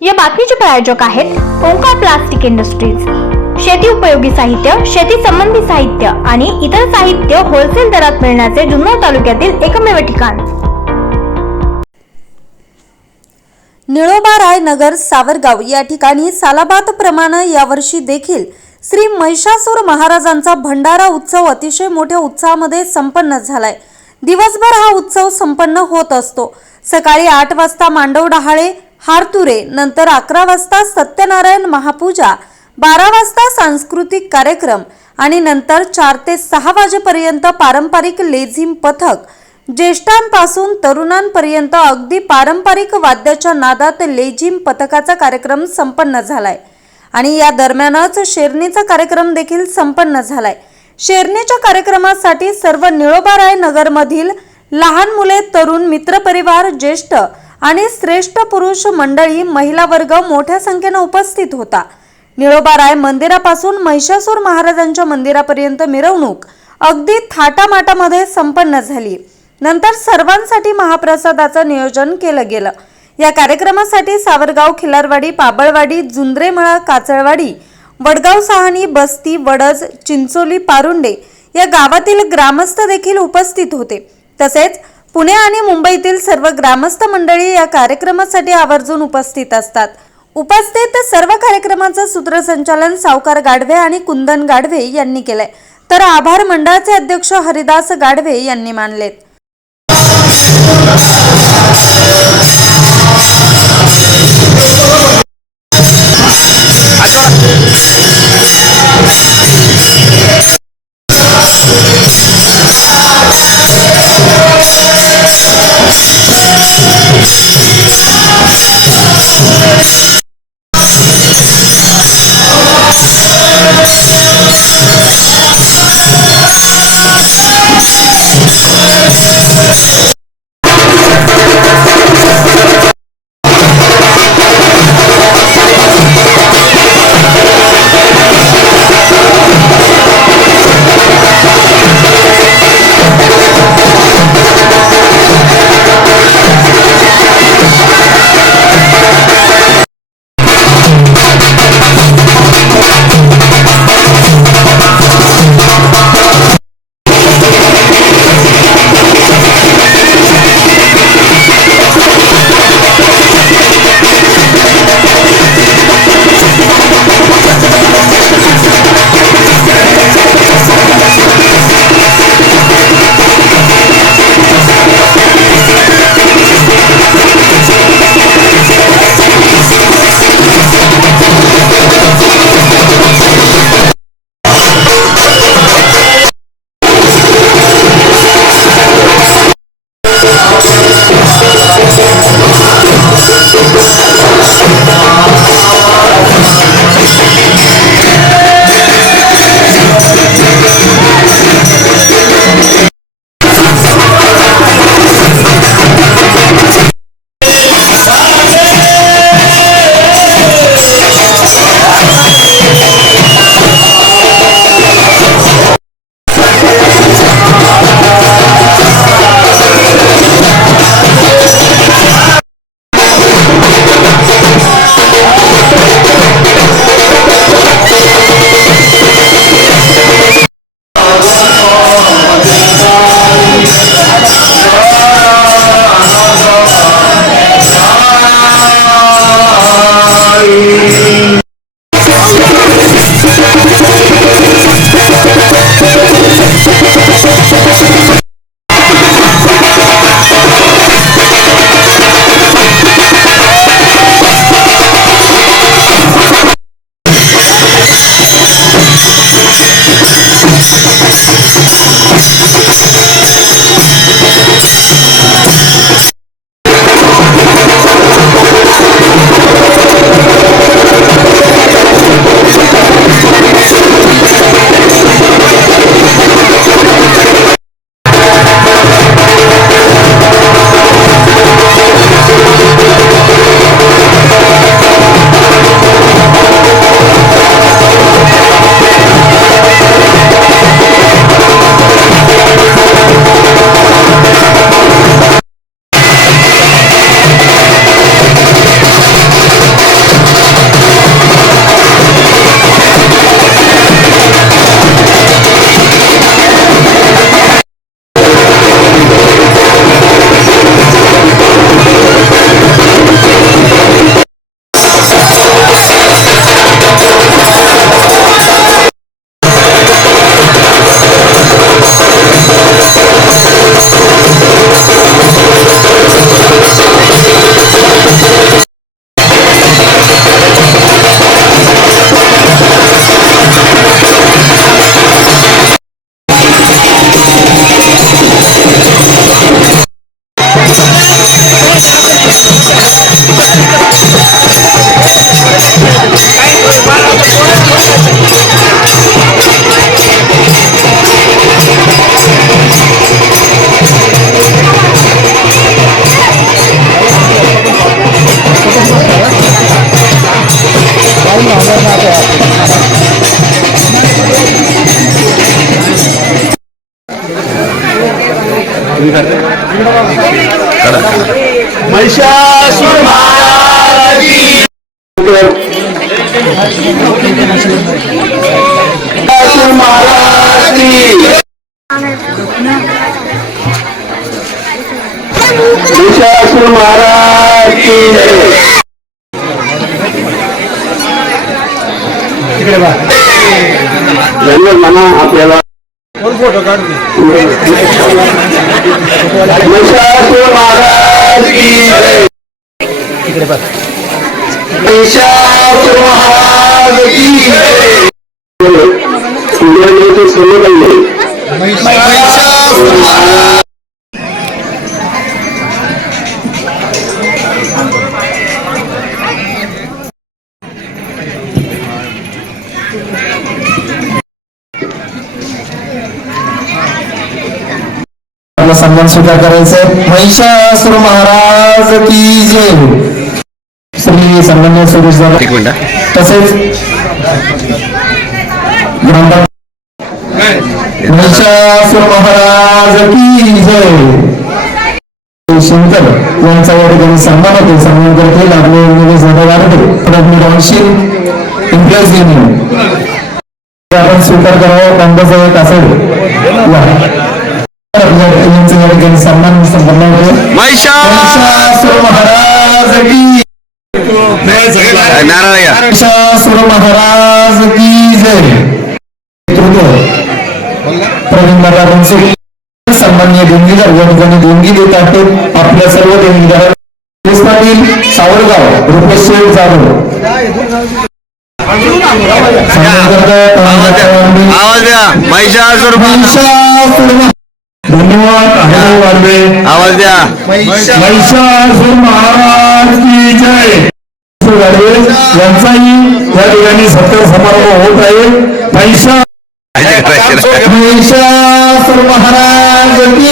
या बातमीचे प्रायोजक आहेत ओंकार प्लास्टिक इंडस्ट्रीज. शेती उपयोगी साहित्य शेती संबंधी साहित्य आणि इतर साहित्य होलसेल दरात मिळण्याचे जुन्नर तालुक्यातील एकमेव ठिकाण. निळोबाराय नगर सावरगाव या ठिकाणी सालाबाद प्रमाणे यावर्षी देखील श्री महिषासूर महाराजांचा भंडारा उत्सव अतिशय मोठ्या उत्साहामध्ये संपन्न झालाय. दिवसभर हा उत्सव संपन्न होत असतो. सकाळी आठ वाजता मांडव डहाळे हारतुरे नंतर अकरा वाजता सत्यनारायण महापूजा बारा वाजता सांस्कृतिक कार्यक्रम आणि नंतर चार ते सहा वाजेपर्यंत पारंपरिक लेझिम पथक. ज्येष्ठांपासून तरुणांपर्यंत अगदी पारंपरिक वाद्याच्या नादात लेझिम पथकाचा कार्यक्रम संपन्न झालाय. आणि या दरम्यानच शेरणीचा कार्यक्रम देखील संपन्न झालाय. शेरणीच्या कार्यक्रमासाठी सर्व निळोबाराय नगरमधील लहान मुले तरुण मित्रपरिवार ज्येष्ठ आणि श्रेष्ठ पुरुष मंडळी महिला वर्ग मोठ्या संख्येनं उपस्थित होता. निळोबाराय मंदिरापासून महिषासूर महाराजांच्या मंदिरापर्यंत मिरवणूक अगदी थाटामाटामध्ये संपन्न झाली. नंतर सर्वांसाठी महाप्रसादाचं नियोजन केलं गेलं. या कार्यक्रमासाठी सावरगाव खिलारवाडी पाबळवाडी जुंद्रेमळा काचळवाडी वडगाव साहणी बस्ती वडज चिंचोली पारुंडे या गावातील ग्रामस्थ देखील उपस्थित होते. तसेच पुणे आणि मुंबईतील सर्व ग्रामस्थ मंडळी या कार्यक्रमासाठी आवर्जून उपस्थित असतात. उपस्थित सर्व कार्यक्रमाचं सूत्रसंचालन सावकार गाढवे आणि कुंदन गाढवे यांनी केलंय. तर आभार मंडळाचे अध्यक्ष हरिदास गाढवे यांनी मानलेत. अच्छा महाराज की जय. धन्यवाद मामा आपल्याला विशासुर आपला सन्मान स्वीकार करायचा आहे. महिषासुर महाराज की जय. श्री सन्मान्य सुरेश तसेच महिषासुर महाराज की जय. शंकर यांचा या ठिकाणी सन्मान होते. सन्मान करतील आपले इम्प्रेस युनियन आपण स्वीकार करावा. कासड यांचा या. ठिकाणी सन्मान संपन्न होतो महिषासुर महाराज की महिषासुर महाराज की जय. तृतीय प्रवीण दादा बनसोडे सन्माननीय देणगीदार ठिकाणी देणगी देत आहेत आपल्या सर्व देणगीदार. सावरगाव रुपेश जाधव. आवाज द्या. महिषासुर धन्यवाद आहे वाढवे. आवाज द्या. महिषासुर महाराज की जय. गाडवे यांचाही या ठिकाणी सत्तर समारोह होत आहे. महिषा महिषासुर महाराज की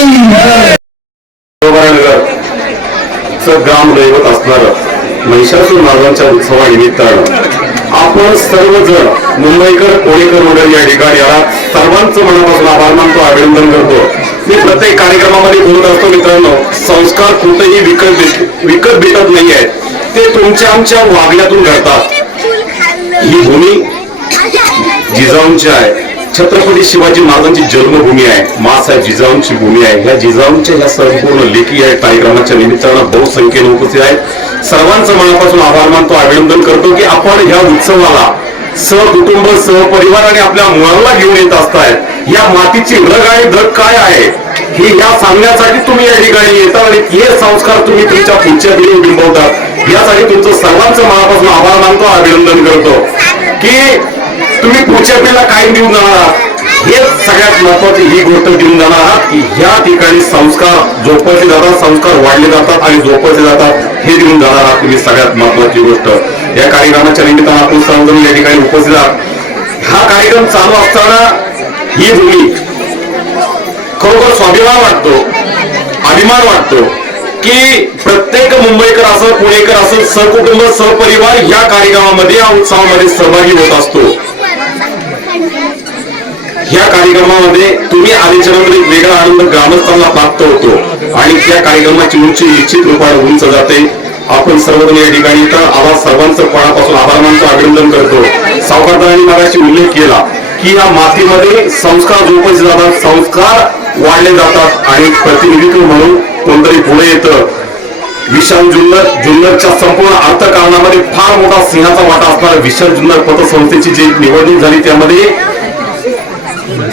ग्राम दैवत असणार महिषासूर महाराजांच्या उत्सवानिमित्तानं आपण सर्वजण मुंबईकर कोळीकर मंडळ या ठिकाणी आलात. सर्वांचं मनापासून आभार मानतो अभिनंदन करतो. मी प्रत्येक कार्यक्रमामध्ये बोलत असतो मित्रांनो. संस्कार कुठेही विकत विकत भेटत नाही आहेत ते तुमच्या आमच्या वागण्यातून घडतात. ही भूमी जिजाऊंची आहे. छत्रपती शिवाजी महाराजांची जन्मभूमी आहे. मासाहेब जिजाऊंची भूमी आहे. ह्या जिजाऊंच्या ह्या संपूर्ण लेखी या कार्यक्रमाच्या निमित्तानं बहुसंख्येने उपस्थित आहेत. सर्वांचं मनापासून आभार मानतो अभिनंदन करतो की आपण ह्या उत्सवाला सहकुटुंब सहपरिवार आणि आपल्या मुलांना घेऊन येत असतायत. या मातीची रग आणि धग काय आहे? हे या सांगण्यासाठी तुम्ही या ठिकाणी येता आणि हे संस्कार तुम्ही तुमच्या पुढच्या पिढी बिंबवतात. यासाठी तुमचं सर्वांचं मनापासून आभार मानतो अभिनंदन करतो. की तुम्ही पुढच्या पिढीला काय देऊन जाणार आहात? हे सगळ्यात महत्वाची ही गोष्ट देऊन जाणार आहात की ह्या ठिकाणी संस्कार जोपासले जातात संस्कार वाढले जातात आणि जोपासले जातात हे देऊन जाणार आहात तुम्ही सगळ्यात महत्वाची गोष्ट. या कार्यक्रमाच्या निमित्तानं आपण सर्वजण या ठिकाणी उपस्थित आहात. हा कार्यक्रम चालू असताना ही भूमी खरोखर स्वाभिमान वाटतो अभिमान वाटतो की प्रत्येक मुंबईकर असो पुणेकर असो सहकुटुंब सहपरिवार या कार्यक्रमामध्ये या उत्सवामध्ये सहभागी होत असतो. या कार्यक्रमामध्ये तुम्ही आल्याच्या एक वेगळा आनंद ग्रामस्थांना प्राप्त होतो आणि त्या कार्यक्रमाची उंची निश्चित रूपाने उंच जाते. आपण सर्वजण या ठिकाणी तर आवाज सर्वांचं कोणापासून आभार मानतो अभिनंदन करतो. सावकारदारांनी मगाशी उल्लेख केला की या मातीमध्ये संस्कार जोपासले जातात संस्कार वाढले जातात आणि प्रतिनिधित्व म्हणून कोणतरी पुढे येतं. विशाल जुन्नर जुन्नरच्या संपूर्ण अर्थकारणामध्ये फार मोठा सिंहाचा वाटा असणाऱ्या विशाल जुन्नर पतसंस्थेची जी निवडणूक झाली त्यामध्ये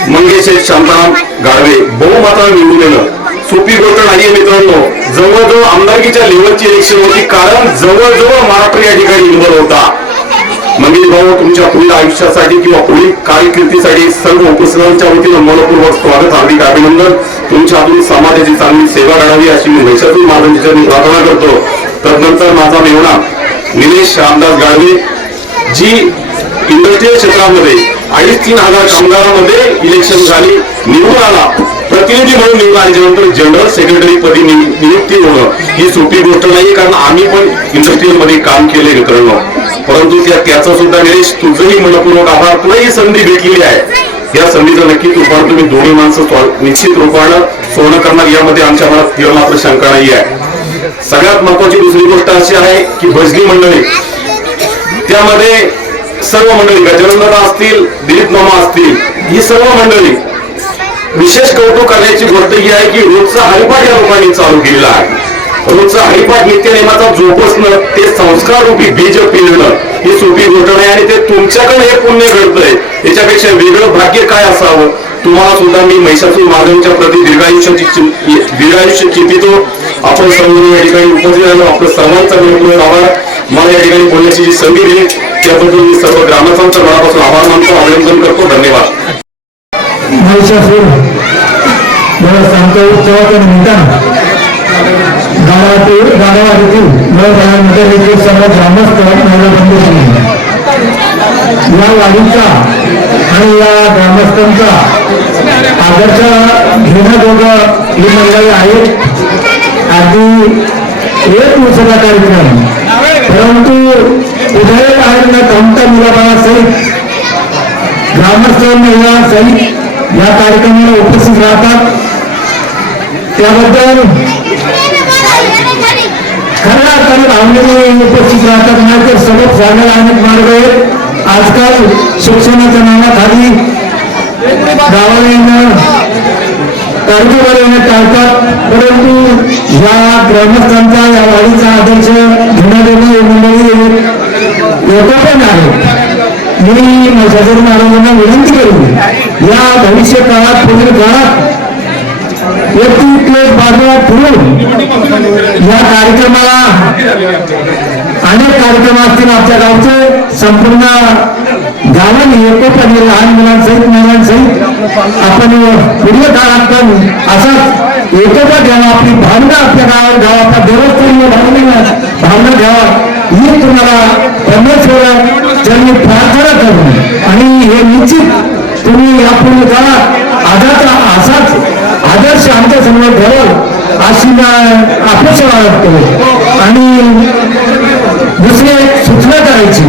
मंगेश शांताराम गाडवे बहुमतानं निवडून येणं. सोपी गोष्ट नाहीये मित्रांनो. जवळजवळ आमदारकीच्या लेवलची इलेक्शन होती कारण जवळजवळ महाराष्ट्र या ठिकाणी इन्व्हॉल्व होता. मंगेश भाऊ तुमच्या पुढील आयुष्यासाठी किंवा पुढील कारकिर्दीसाठी सर्व उपस्थितांच्या वतीनं मनपूर्वक स्वागत हार्दिक अभिनंदन. तुमच्या हातून समाजाची चांगली सेवा घडावी अशी मी वैशातून महाराजांच्या चरणी प्रार्थना करतो. तदनंतर माझा मेवणा निलेश रामदास गाडवे जी इंडस्ट्रियल क्षेत्रामध्ये अडीच तीन हजार कामगारांमध्ये इलेक्शन झाली. निवडून आला. प्रतिनिधी म्हणून निवडून आल्याच्यानंतर जनरल सेक्रेटरी पदी नियुक्ती होणं ही सोपी गोष्ट नाही कारण आम्ही पण इंडस्ट्रियलमध्ये काम केले मित्रांनो. परंतु त्या त्याचा सुद्धा निलेश तुझंही मनपूर्वक आभार. तुला ही संधी भेटलेली आहे. या संधीचा नक्कीच रूपानं तुम्ही दोन्ही माणसं निश्चित रूपानं सोनं करणार. यामध्ये आमच्या मनात तीव्र मात्र शंका नाही आहे सगळ्यात महत्वाची दुसरी गोष्ट अशी आहे की भजनी मंडळी. त्यामध्ये सर्व मंडळी गजानंददा असतील दिलीप मामा असतील ही सर्व मंडळी विशेष कौतुक करण्याची गोष्ट ही आहे की रोजचा हरिपाठ या लोकांनी चालू केलेला आहे. रोजचा हरिपाठ नित्यनेमाचा जोपासणं ते संस्कार रूपी बीज पिळणं ही सोपी गोष्ट नाही आणि ते तुमच्याकडे हे पुण्य घडतंय. याच्यापेक्षा वेगळं भाग्य काय असावं? तुम्हाला सुद्धा मी महिषासूर महाराजांच्या प्रति दीर्घायुष्याची दीर्घायुष्य चिंतितो. आपण सर्व या ठिकाणी उपस्थित झालो आपलं सर्वांचा मनपूर्वक आभार. मला या ठिकाणी बोलण्याची जी संधी दिली त्याबद्दल मी सर्व ग्रामस्थांचा मनापासून आभार मानतो. अभिनंदन करतो. धन्यवाद. महिषासूर तेव्हा उत्सवाच्या निमित्तानं गावातील गावातील देवस्थानामध्ये देखील सर्व ग्रामस्थ महिला बंधू या वाडीचा आणि या ग्रामस्थांचा आदर्श घेण्याजोगं ही मंडळी आहेत. आधी एक दिवसाचा कार्यक्रम परंतु उदय कार्यक्रम कोणत्या मुलाबाळासहित ग्रामस्थ महिला सहित या कार्यक्रमाला उपस्थित राहतात. त्याबद्दल खऱ्या अर्थाने भावनेने उपस्थित राहतात. नाही तर सगळं सांगायला अनेक मार्ग आहेत. आजकाल शिक्षणाच्या नावाखाली गावाला येणं कर्जवर येणं टाळतात. परंतु या ग्रामस्थांचा या वाडीचा आदर्श घेण्यादेणं ही मंडळी लोकं आहे मी माझ्याकडून महाराजांना विनंती करू या भविष्य काळात पुढील काळात व्यक्ती क्लेश बाजूला ठेवून या कार्यक्रमाला अनेक कार्यक्रम असतील आमच्या गावचे संपूर्ण गावाने एकोपणे लहान मुलांसहित महिलांसहित आपण पुढील काळात पण असाच एकोपा घ्यावा आपली भावना आपल्या गावात गावाचा आपल्या देवस्थानी भावना घ्यावा. ही तुम्हाला परमेश्वरा त्यांनी प्रार्थना करून आणि हे निश्चित तुम्ही यापूर्वी काळात आधाचा असाच आदर्श आमच्यासमोर ठेवाल अशी अपेक्षा वाटतो आणि दुसरी सूचना करायची.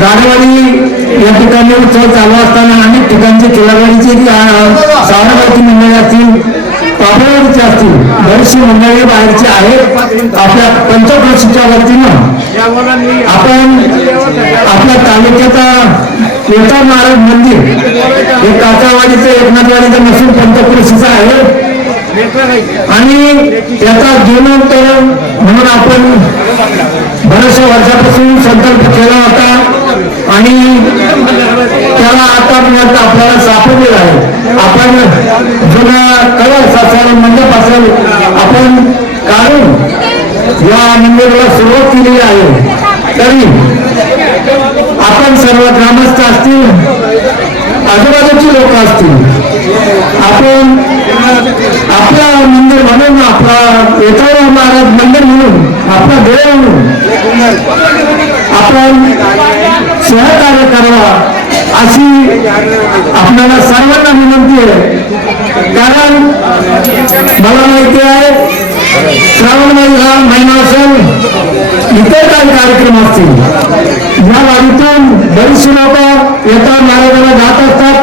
गाडवाडी या ठिकाणी उत्सव चालू असताना अनेक ठिकाणचे खिलारवाडीचे सावरगावची मंडळी असतील पापडावरची असतील. बरीचशी मंडळी बाहेरची आहेत. आपल्या पंचक्रोशीच्या वतीनं आपण आपल्या तालुक्याचा येता महाराज मंदिर हे काकावाडीचं एकनाथवाडीचं नसून पंचक्रोशीचं आहे. आणि त्याचा जीर्णोत्तर म्हणून आपण बऱ्याचशा वर्षापासून संकल्प केला होता. आणि त्याला आतापर्यंत आपल्याला सापडलेला आहे. आपण जुन्या कलर्स असेल मंडप असेल आपण काढून या मंदिराला सुरुवात केलेली आहे. तरी आपण सर्व ग्रामस्थ असतील आजूबाजूची लोक असतील आपण आपला मंदिर म्हणून आपला येतावा महाराज मंदिर म्हणून आपला देव म्हणून आपण सहकार्य करावा. अशी आपल्याला सर्वांना विनंती आहे. कारण मला माहिती आहे श्रावण महिना महिना असेल इतर काही कार्यक्रम असतील. या वाडीतून बरीचशी लोक येतात महाराजाला जात असतात.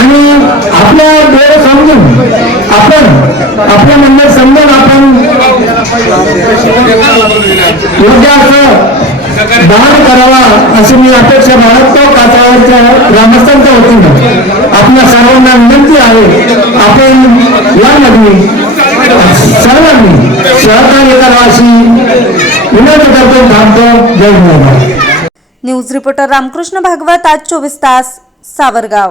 आणि आपल्या डोळे समजून आपण आपल्या मंदिर समजून आपण योग्य असं दान करावा अशी मी अपेक्षा बाळगतो. काचावरच्या ग्रामस्थांच्या वतीनं. आपल्या सर्वांना विनंती आहे. आपण यामध्ये सर्वांनी सहकार्य करावा अशी विनंती करतो. थांबतो. जय हिंद. न्यूज रिपोर्टर रामकृष्ण भागवत आज चोवीस तास सावरगाव.